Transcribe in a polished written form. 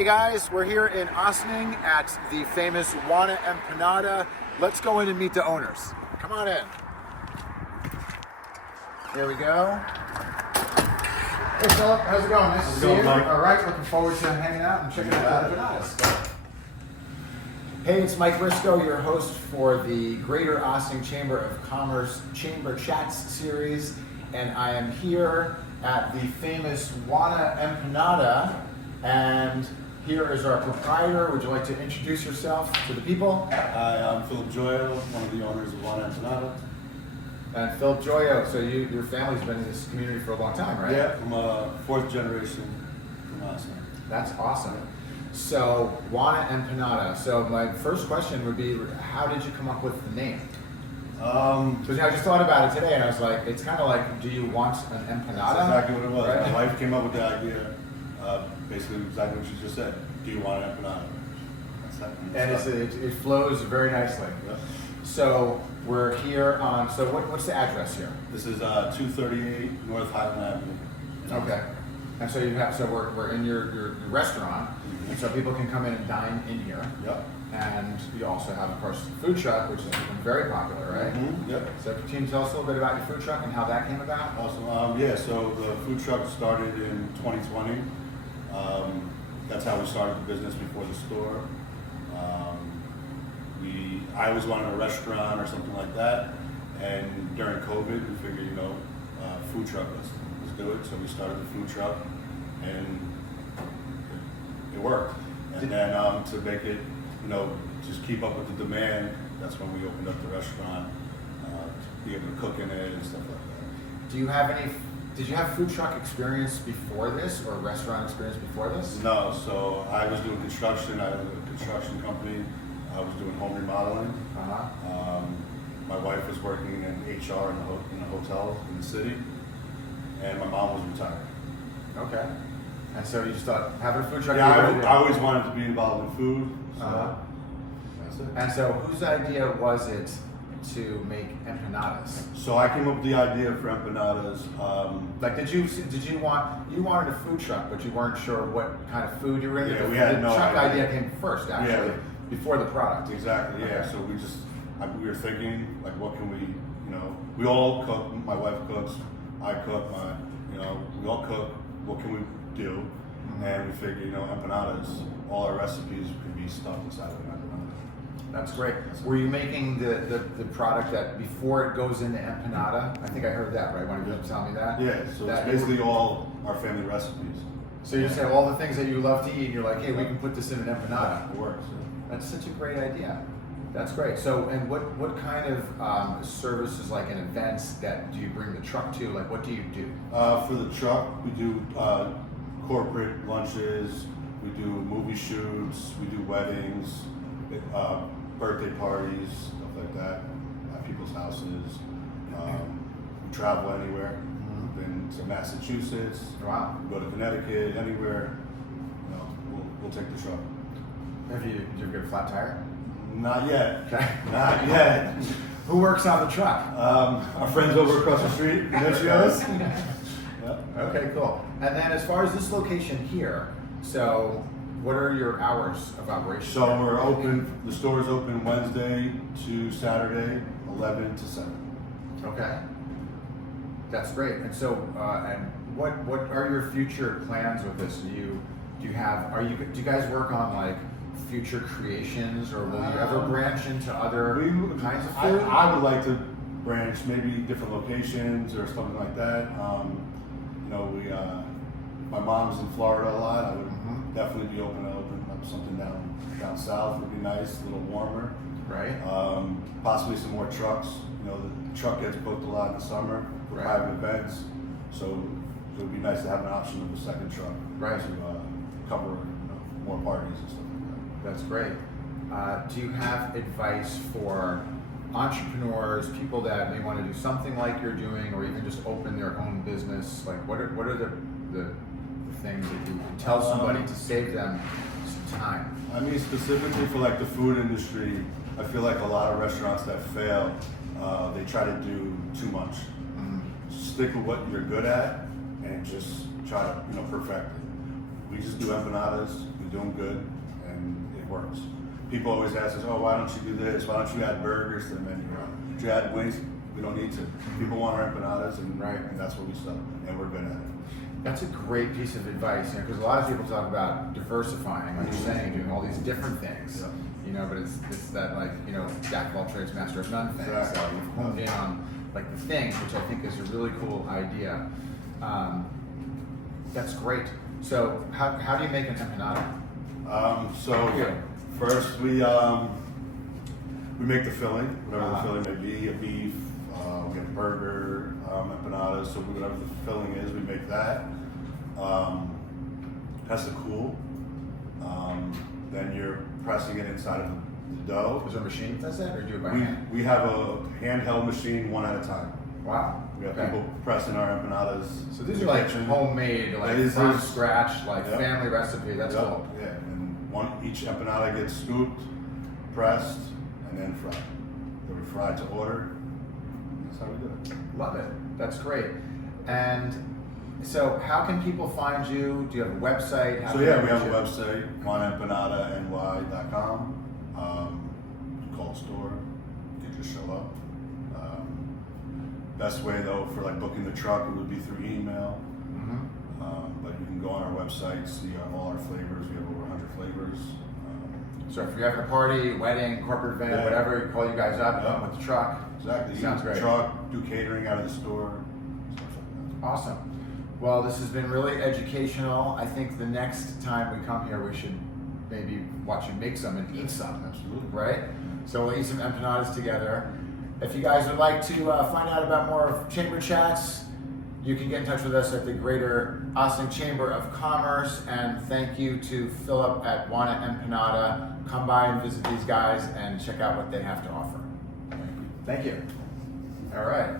Hey guys, we're here in Ossining at the famous Wanna Empanada. Let's go in and meet the owners. Come on in. There we go. Hey Philip, how's it going? Nice to see you. Mike? All right, looking forward to hanging out and checking out the empanadas. Hey, it's Mike Briscoe, your host for the Greater Ossining Chamber of Commerce Chamber Chats series, and I am here at the famous Wanna Empanada, and here is our proprietor. Would you like to introduce yourself to the people? Hi, I'm Philip Gioio, one of the owners of Wanna Empanada. And Philip Gioio, so your family's been in this community for a long time, right? Yeah, I'm a fourth generation from Ossining. That's awesome. So, Wanna Empanada. So my first question would be, how did you come up with the name? Because I just thought about it today, and I was like, it's kind of like, do you want an empanada? That's exactly what it was. Right? My wife came up with the idea, basically exactly what you just said. Do you want an empanada? That's that. And it flows very nicely. Yep. So we're here on. So what's the address here? This is 238 North Highland Avenue. Okay. And so we're in your restaurant, and so people can come in and dine in here. Yep. And you also have, of course, the food truck, which has become very popular, right? Mm-hmm. Yep. So can you tell us a little bit about your food truck and how that came about? Awesome. Yeah, so the food truck started in 2020. That's how we started the business before the store. I always wanted a restaurant or something like that, and during COVID, we figured, food truck, let's do it. So we started the food truck, and it worked. And then to make it, just keep up with the demand, that's when we opened up the restaurant, to be able to cook in it and stuff like that. Did you have food truck experience before this, or restaurant experience before this? No, so I was doing construction. I had a construction company. I was doing home remodeling. My wife was working in HR in a hotel in the city, and my mom was retired. Okay. And so you just thought, having a food truck? Yeah, I always wanted to be involved in food, so that's it. And so whose idea was it to make empanadas? So I came up with the idea for empanadas. You wanted a food truck, but you weren't sure what kind of food you were going to Yeah, do? we had the no truck idea. idea came first, actually, Yeah. before the product. Exactly, yeah. Okay. So we were thinking, like, what can we, we all cook. My wife cooks, I cook, we all cook. What can we do? Mm-hmm. And we figured, empanadas, all our recipes can be stuffed inside of an empanada. That's great. Were you making the product that before it goes into empanada? I think I heard that, right? Why don't you tell me that? Yeah, so it's basically all our family recipes. So you say all the things that you love to eat, and you're like, hey, we can put this in an empanada. It works. That's such a great idea. That's great. So, and what kind of services, like in events, that do you bring the truck to? Like, what do you do? For the truck, we do corporate lunches, we do movie shoots, we do weddings, birthday parties, stuff like that, at people's houses. We travel anywhere. We've been to Massachusetts. Wow. We go to Connecticut, anywhere. We'll take the truck. Do you ever get a flat tire? Not yet. Okay. Not yet. Who works on the truck? Our friends over across the street, Gioio's. Yep. Okay, cool. And then as far as this location here, so what are your hours of operation? So we're open, the store is open Wednesday to Saturday, 11 to 7. Okay. That's great. And so, and what are your future plans with this? Do you guys work on like future creations, or will you ever branch into other kinds of food? I would like to branch, maybe different locations or something like that. My mom's in Florida a lot. I would definitely be open to open up something down south. Would be nice, a little warmer. Right. Possibly some more trucks. The truck gets booked a lot in the summer for private events, so it would be nice to have an option of a second truck to cover more parties and stuff like that. That's great. Do you have advice for entrepreneurs, people that may want to do something like you're doing, or even just open their own business? Like, what are the things that you can tell somebody to save them some time? I mean, specifically for like the food industry, I feel like a lot of restaurants that fail, they try to do too much. Stick with what you're good at and just try to perfect it. we just do empanadas. We do them good, and it works. People always ask us, oh, why don't you do this? Why don't you add burgers to the menu? Do you add wings? We don't need to. People want our empanadas, and that's what we sell, and we're good at it. That's a great piece of advice, because a lot of people talk about diversifying, like you're saying, doing all these different things. But it's that jack of all trades, master of none thing. Exactly. So you've honed in on the things, which I think is a really cool idea. That's great. So how do you make an empanada? First we make the filling, whatever the filling may be, a beef, we have burger, empanadas, so whatever the filling is, we make that. Has to cool. Then you're pressing it inside of the dough. Is there a machine that does that, or do you do it by hand? We have a handheld machine, one at a time. Wow. We have people pressing our empanadas. So these are homemade, from scratch, family recipe. That's cool. Yeah, and each empanada gets scooped, pressed, and then fried. They're fried to order. That's how we do it. Love it. That's great. And so how can people find you? Do you have a website? We have a website, wannaempanadany.com. Call store. You can just show up. Best way though for booking the truck, it would be through email. But you can go on our website, see all our flavors. We have over 100 flavors. So if you're having a party, wedding, corporate event, whatever, you call you guys up with the truck. Exactly. Sounds great. Truck, do catering out of the store, stuff like that. Awesome. Well, this has been really educational. I think the next time we come here, we should maybe watch you make some and eat some. Absolutely. Right? So we'll eat some empanadas together. If you guys would like to find out about more of Chamber Chats, you can get in touch with us at the Greater Ossining Chamber of Commerce. And thank you to Philip at Wanna Empanada. Come by and visit these guys and check out what they have to offer. Thank you. All right.